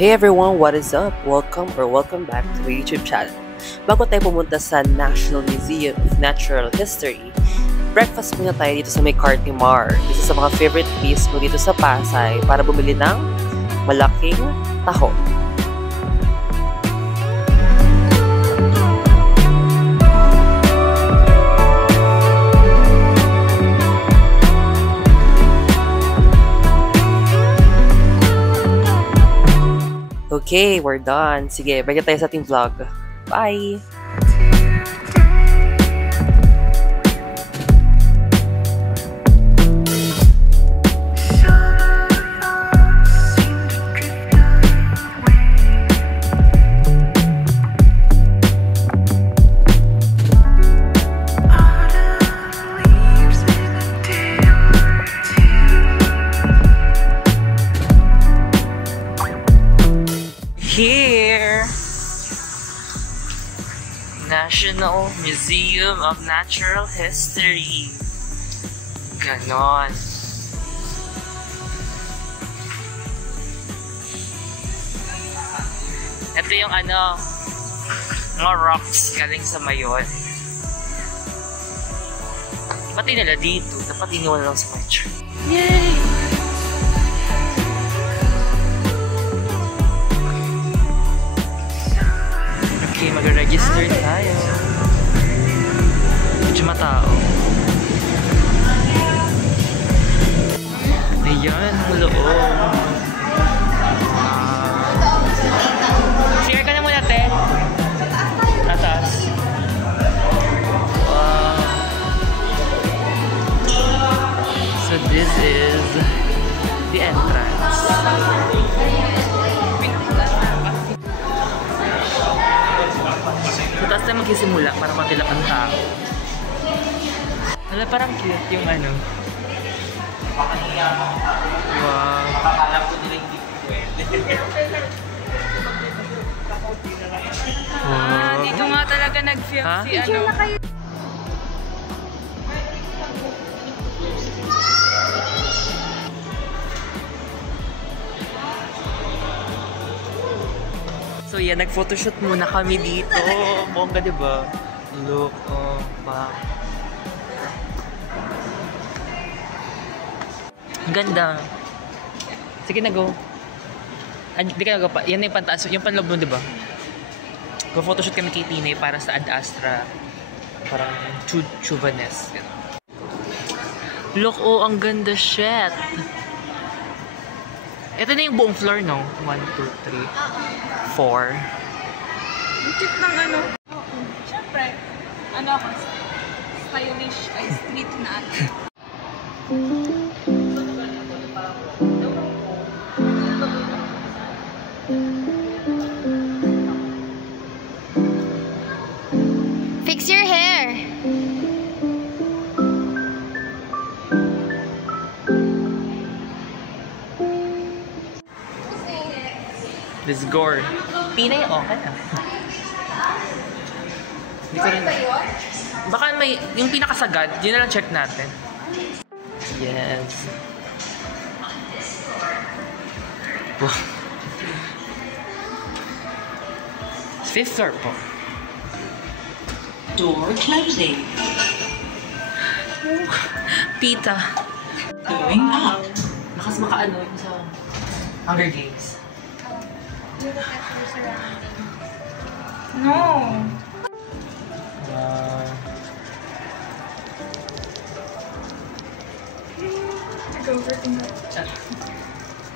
Hey everyone, what is up? Welcome back to my YouTube channel. Bago tayo pumunta sa National Museum of Natural History, breakfast muna tayo dito sa may Cartimar, isa sa mga favorite place mo dito sa Pasay para bumili ng malaking taho. Okay, we're done. Sige, balik tayo sa ating vlog. Bye! Here, National Museum of Natural History. Ganon. Ito yung mga rocks galing sa Mayon. Pati nila dito, dapat iniwan lang sa picture. Yay! Okay, mag-register tayo. Medyo matao. Ayan, ang loob. Share ka na muna, te. Tatas. Wow. So this is the entrance. Tapos tayo magsisimula para matila ang tao. Wala, parang cute yung Wow. Dito nga talaga nag-film si So yeah, nag-photoshoot muna kami dito. Bongga, diba? Look, wow. Ang ganda. Sige na, go. Hindi ka na go pa. Yan na yung pantaas. Yung panloob nun, diba? Go-photoshoot kami kay Tinay para sa Ad Astra. Parang Chuvanes. Look, ang ganda, shit. Ito na yung buong floor, no? 1, 2, 3, 4. Ang cute ng Siyempre, ako, stylish, street na Fix your hair. This gore. Pinay, okay na. Hindi ko rin. Baka may, yung pinakasagad, yun na lang check natin. Yes. Wow. 5th floor po. Door closing. Pita. Going up. Lakas makaano yung sa Hunger Games. No.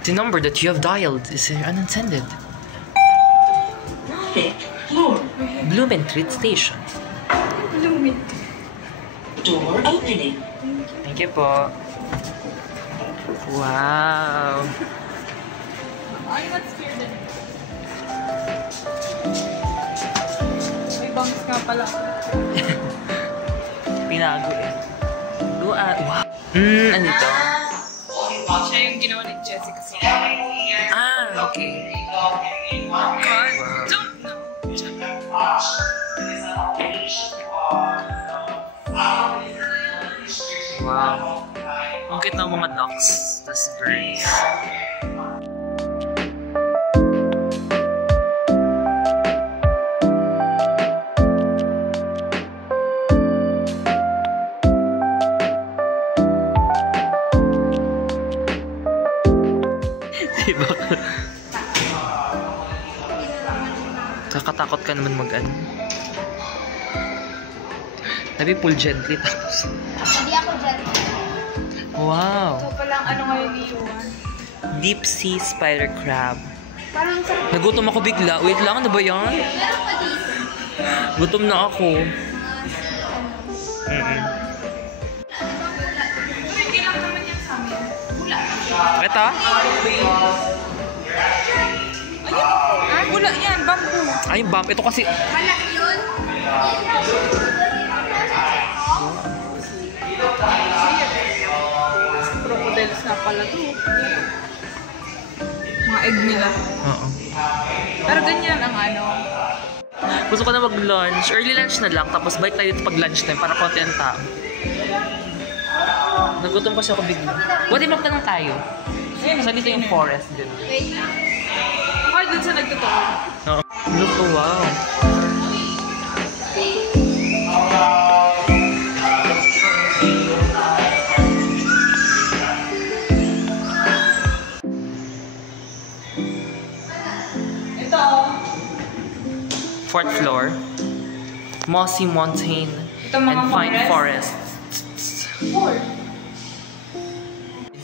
The number that you have dialed is unattended. 5th floor. Blumentritt Station. Door opening. Thank you po. Wow. I'm not scared din. May bangs nga pala. Pinago eh. Wow. Ano ito? Siya yung ginawa ni Jessica sa Okay. God, don't know. Wow. Ang cute ng mga ducks. Tas birds. naman mag-ano. Sabi, pull gently tapos. Hindi ako dyan. Wow! Ito palang ano ngayon ni Yuan. Deep sea spider crab. Parang sa... Nagutom ako bigla. Wait lang, ano ba yan? Meron pa dito. Gutom na ako. Hindi lang naman yan sa amin. Wala. Ito? Ayun. Wala yan. Bamboo. Ay, bump. Ito kasi... Malaki yun. Crocodiles na pala to. Mga egg nila. Oo. Pero ganyan ang ano. Gusto ko na mag-lunch. Early lunch na lang. Tapos balik tayo dito pag lunch time para konti ang tao. Nagutom kasi ako bigla. Pwede magtanong tayo. Saan dito yung forest? Dito. Wait. Ay, dun sa nagtotoo. Oo. Look, oh, wow. Ito. Fourth floor. Mossy mountain Ito mga and fine forest. forest.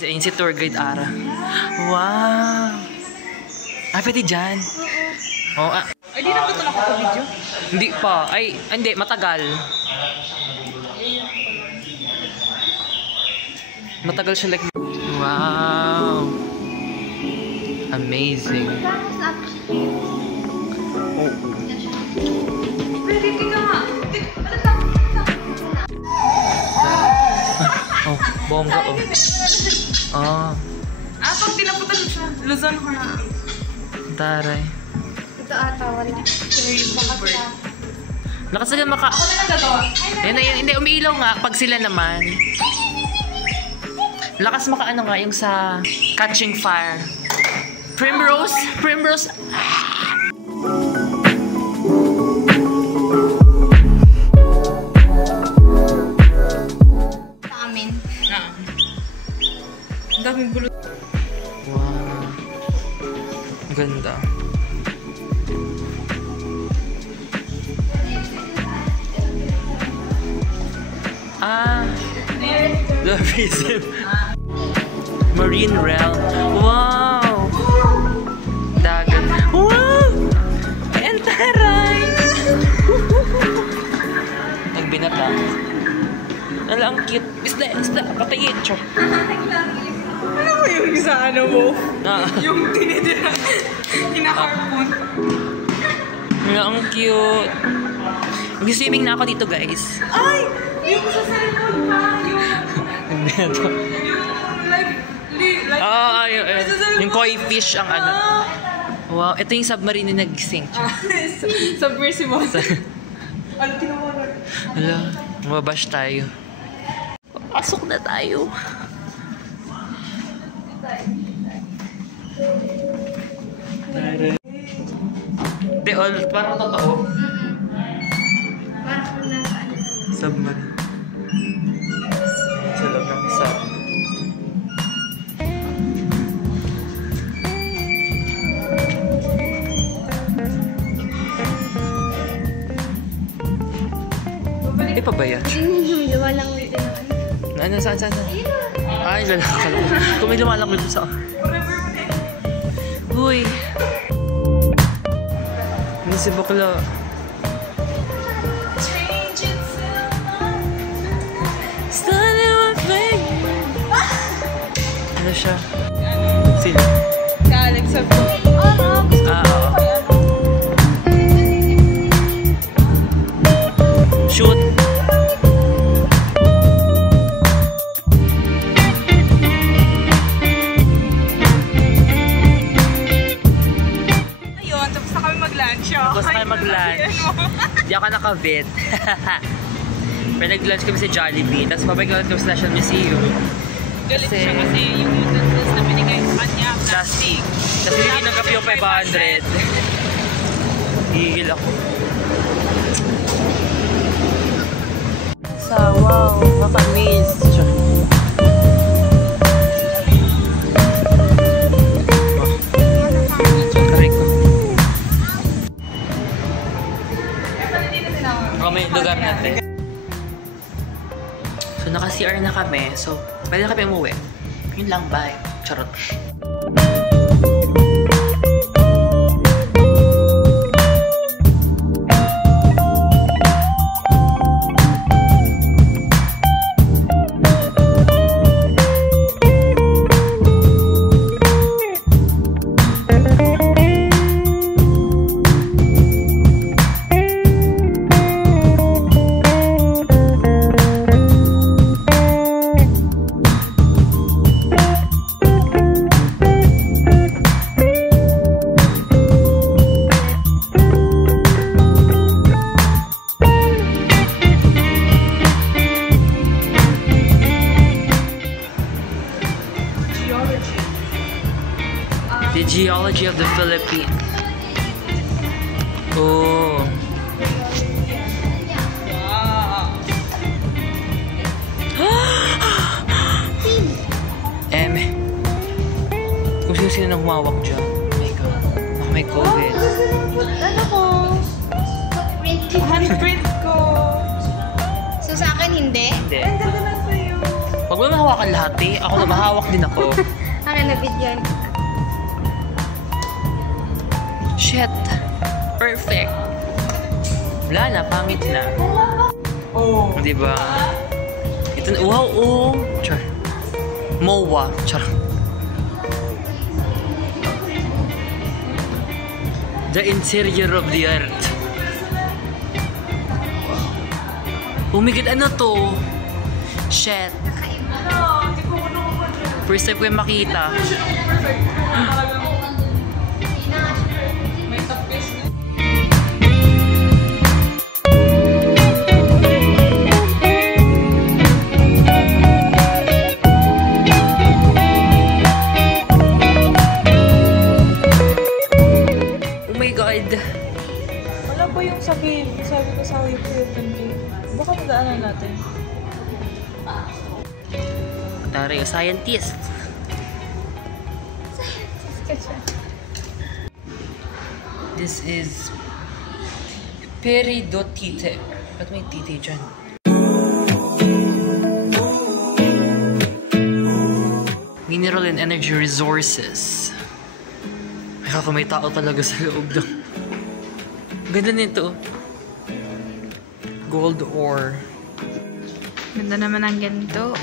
Ayun si tour guide Ara. Wow! Ah, pwede dyan. Oh, Ay, di na ba ito nakaka-video? hindi pa. Ay, hindi. Matagal. Matagal siya like... Wow! Amazing. Oh. Pwede, di ka nga. Oh, bongga oh. Ah, Ah, pag tinaputan mo siya. Luzon Horn. taray. Ito ata, wala. Nakasagan maka... Ano na gagawa? Yan na yan. Hindi, umiilaw nga pag sila naman. Lakas makaano nga yung sa Catching Fire. Primrose? Primrose? Sa amin. Ang daming bulot. Wow. Ganda. Ah. The reason. Marine realm. Wow. Dagat. Wow. Ay, ang taray. Nagbinata. Ala, ang cute. Isda. Patayin. Chok. Ano mo yung sa ano mo? Ah. Yung tinitira. Hinaharpon. Ala, ang cute. Mag-swimming na ako dito, guys. Ay! Yung sa cellphone pa. Nagbinata. Yung live. Ah, yung koi fish ang ano. Wow, ito yung submarine na nag-sink. Submersible. Ano tinawalan? Hala, mababash tayo. Pasok na tayo. Di, parang totoo. Parang nasa ano. Submarine. Sa loob ng sub. Di pa ba yan? Walang wait na. Ano, saan? Ay, lalakal ko. Kung may lumalakal ko sa... Uy! Ano si bakla? Starting with me. Ano siya? Sino? Si Alex sabi ko. Ah, oo. Shoot! Ayun, tapos na kami mag-lunch. Tapos na kayo mag-lunch. Di ako naka-vet. Pero nag-lunch kami sa Jollibee. Tapos pabalik kami sa National Museum. Galit Kasi- siya kasi yung utensils na binigay sa kanya. Plastic. Tapos hindi tinanggap yung 500. Hihil ako. Sa wow, nakamiss. may lugar natin. So, naka-CR na kami. So, pwede na kami umuwi. Yun lang, bye. Charot. The geology of the Philippines. Oh. Kung sino nang humawak dyan. Oh my God. Baka may COVID. Ano ko? Handprint ko. So sa akin, hindi? Hindi. Ang ganda na sa'yo. Huwag mo mahawakan lahat eh. Ako na mahawak din ako. Akin na bigyan. Shit. Perfect. Wala na, pangit na. Oh. Diba? Ito na, wow, oh. Char. MOA. Char. The interior of the earth. Oh my God, ano to? Shit. First time ko yung makita. Wala ba yung sabi ko sa Hilton Gate? Baka madaanan natin. Taray, scientist. This is Peridotite. Ba't may tite dyan? Mineral and energy resources. Ay, kaka may tao talaga sa loob ng... Ganda nito. Gold ore. Ganda naman ang ganito.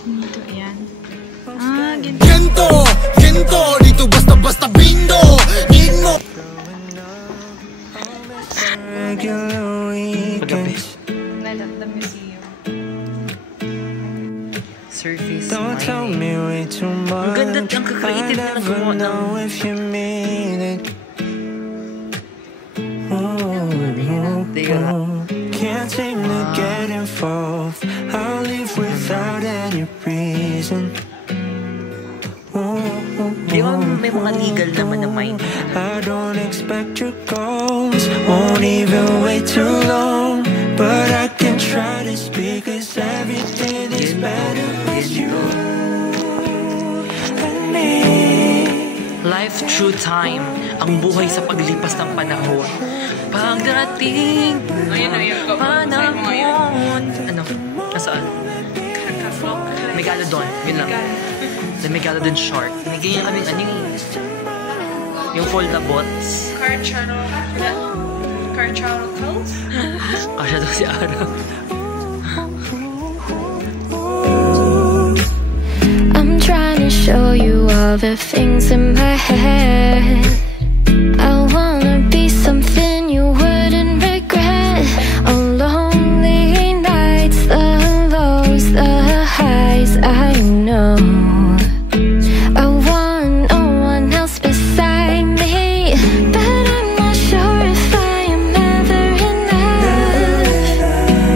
Ganito, yan. Ah, ganito. Gento, dito basta-basta bindo. Need mo. Paggabi. Night at the museum. Surface Don't tell mining. me way too much. Ang ganda, ang ka-creative na nagawa ng... know if you mean it. Can't seem to get involved. I'll leave without any reason. Di ba may mga legal naman na mining? I don't expect your calls. Won't even wait too long. But I can try to speak, 'cause everything is better with you and me. Life through time, ang buhay sa paglipas ng panahon. Pagdating panahon. Ano? Nasaan? Megalodon, yun lang. The Megalodon shark. May ganyan kami, ano yung foldabots. Carcharocals? Kasya daw si Ara. I'm trying to show you all the things in my head. I wanna be something you wouldn't regret. On lonely nights, the lows, the highs, I know. I want no one else beside me, but I'm not sure if I am ever enough.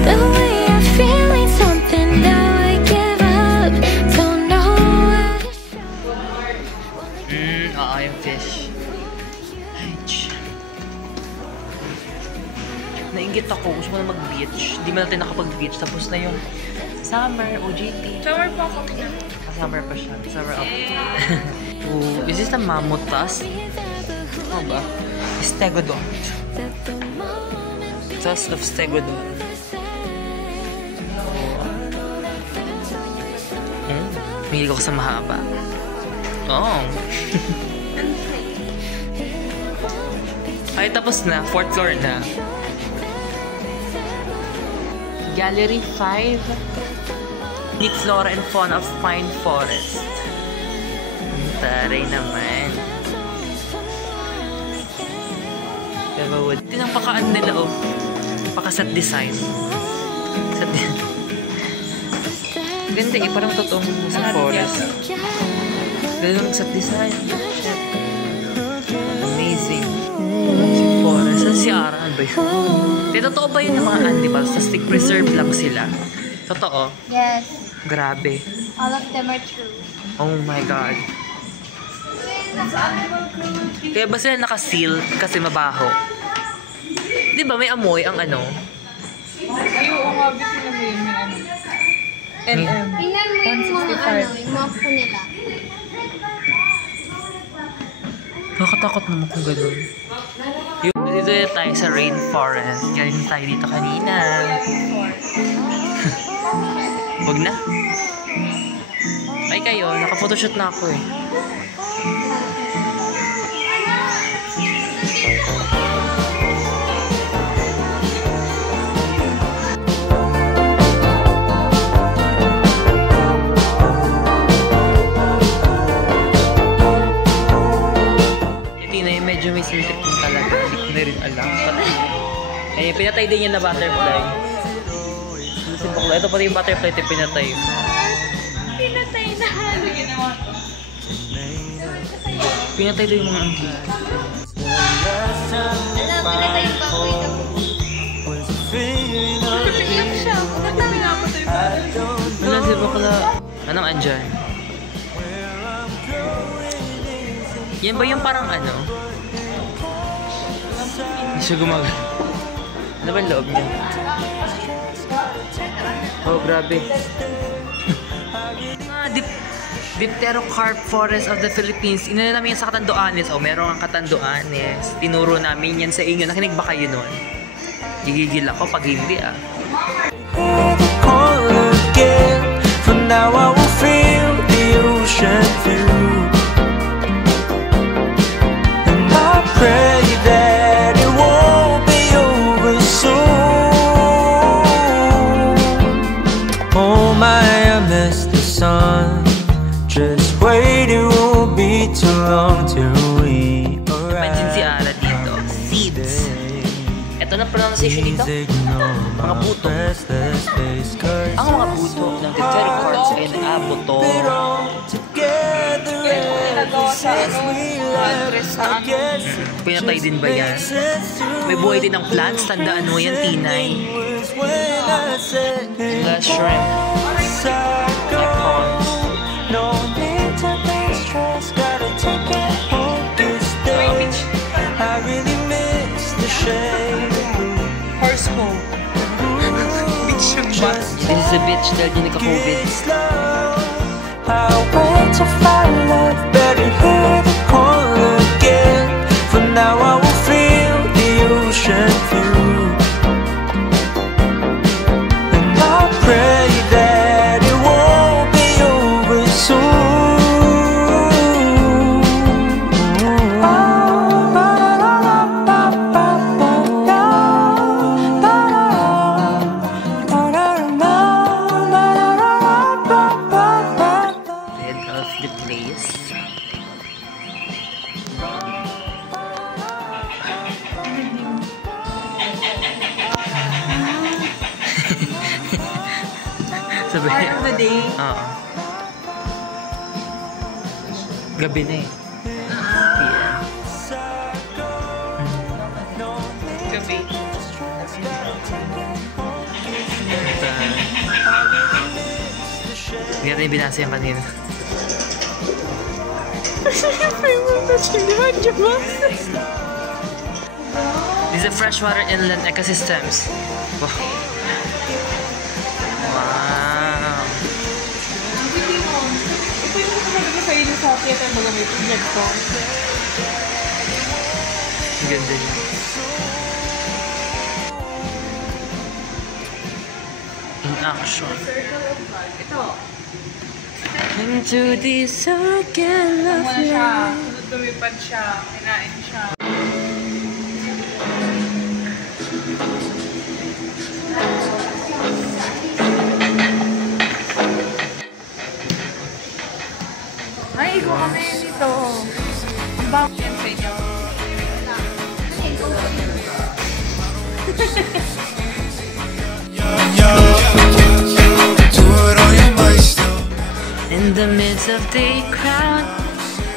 The way I feel ain't something that I give up. Don't know where to show. Oo, yung fish. Ay, nainggit ako. Gusto ko na mag-beach. Hindi mo natin nakapag-beach. Tapos na yung summer, OJT. Summer pa ako. Summer pa siya. Summer up. Oh, is this the mammoth tusk? Ano ba? Stegodon. That the moment Altos of Seguidor. Mahilig ako sa mahaba. Oh. Ay, tapos na. 4th floor na. Gallery 5. Unique flora and fauna of pine forest. Taray naman. Wood. Tinampakaan nila, oh. Paka-set design. Set design. Ganda eh, parang totoong sa forest. Ganun set design. Amazing. Si forest. Saan si Aran ba yun? Di, totoo ba yun ng mga animals? Tapos preserve lang sila. Totoo? Yes. Grabe. All of them are true. Oh my God. Kaya ba sila naka-seal kasi mabaho? Di ba may amoy ang ano? Ay, oo nga, bitin na mo yun, may ano. NM. Tingnan mo yung mga 165. yung mga po nila. Nakatakot naman kung gano'n. Dito tayo sa rainforest. Galing tayo dito kanina. Huwag na. Ay kayo, naka-photoshoot na ako eh. Medyo may sintik din talaga. Hindi ko na rin alam. Eh, pinatay din yan na butterfly. Ito pati yung butterfly ito pinatay. Pinatay na. Ano ginawa? Pinatay din yung mga anggi. Pinatay yung baboy na po. Iyak siya. Bakit namin napatay ba? Wala si bakla. Anong andyan? Yan ba yung parang ano? Hindi siya gumagana. Ano ba yung loob niya? Oh, grabe. Dipterocarp Forest of the Philippines. Inuna namin yan sa Catanduanes. Oh, meron ang Catanduanes. Tinuro namin yan sa inyo. Nakinig ba kayo nun? Gigigil ako pag hindi ah. Call again. For now I will feel the ocean view. And I pray that it won't be over soon. Oh my, I miss the sun. Just wait, it won't be too long till we Imagine si arrive. Ara dito. Seeds. Ito na pronunciation dito. Mga buto. Ang mga buto ng Dipterocarps ay naaboto. Pinatay din ba yan? May buhay din ang plants. Tandaan mo yan, Tinay. The shrimp. The prawns. No need to be stressed, gotta take it home this day. I really miss the shade. Horse home. Beach yung bus. This is a bitch dahil din nagka-COVID. I'll wait to find love, better hear the call again. For now I will feel the ocean view. And I pray that it won't be over soon. Head of the place. Sabi Part of the day. Oo. Gabi na eh. PM. Gabi. Hindi natin binasa yung kanina. These are freshwater inland ecosystems. Wow. Wow. Hindi mo. Ito yung sinabi ko sa'yo sa theater baga may project ko. Ang ganda niya. action. Ito. Into the circle of Muna siya. life. Lumipad siya. Kinain siya. Ay, ikaw kami dito. Bakit yan sa inyo? In the midst of the crowd,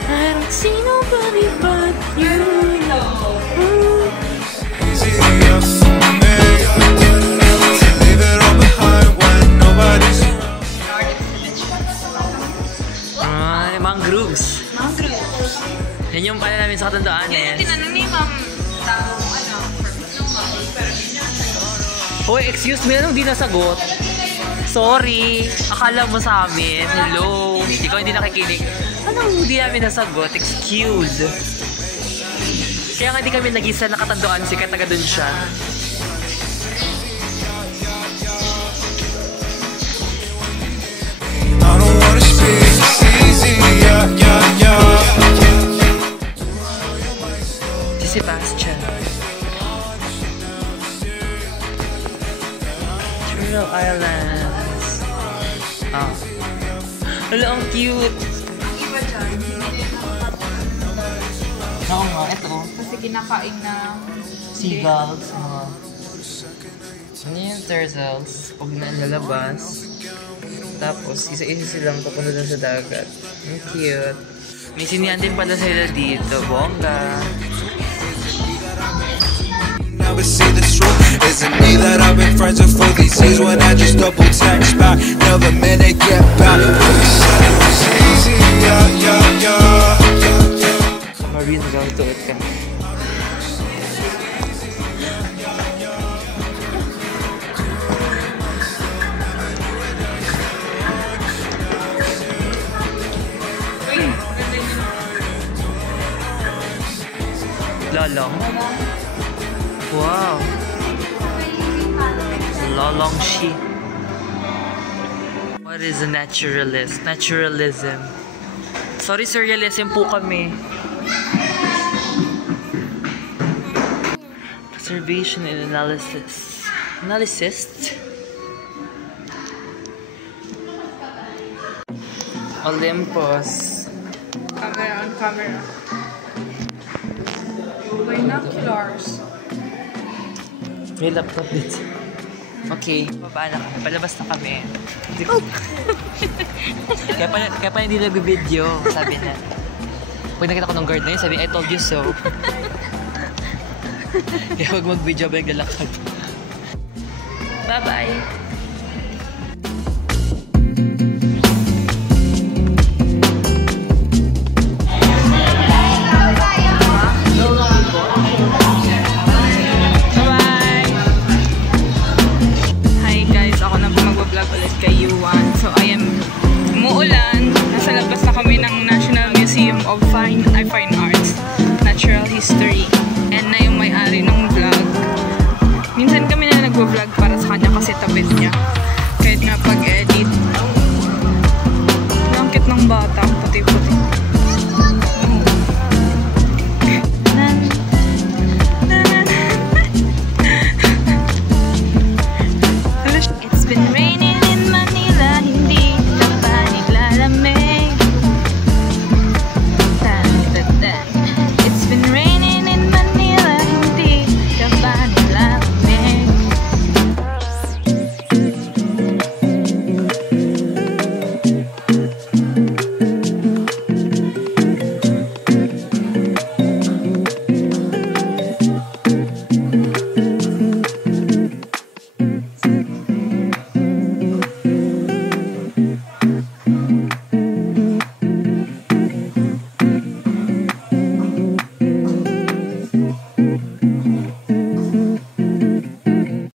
I don't see nobody but you. Ooh. Mangroves. Yan yung pala namin sa katandaan Yan yung tinanong ni Ma'am Tao, purpose ng Ma'am, pero hindi niya nasagot. Hoy, excuse me, anong di nasagot? Sorry, akala mo sa amin. Hello, ikaw hindi nakikinig. Anong hindi namin nasagot? Excuse. Kaya nga di kami nag-isa nakatandoan si taga dun siya. I don't wanna speak, it's easy, yeah, yeah, yeah. Si Sebastian. Turtle Islands. Ah. Wala, ang cute. Ang iba dyan, hindi Oo nga, ito. kasi kinakain na Seagulls. Ano yung turtles? Pag nalalabas. Tapos, isa-isa silang papunta dun sa dagat. Ang cute. May sinihan din pala sila dito. Bongga. Never see the truth. Is it me that I've been friends with for these years when I just double text back? Never meant to get back. You said it was easy, yeah, yeah, yeah. Marine gang tuot ka. Lalong. Wow. Lalong she. What is a naturalist? Naturalism. Sorry, surrealism po kami. Observation and analysis. Analysis? Olympus. camera on camera. Binoculars. May laptop dito. Okay, baba na kami. Palabas na kami. Hindi ko... kaya pala hindi nag-video, sabi na. Pag nakita ko ng guard na yun, sabi, I told you so. Kaya huwag mag-video ba naglalakad. Bye-bye! Umuulan, nasa labas na kami ng National Museum of Fine Arts, Natural History.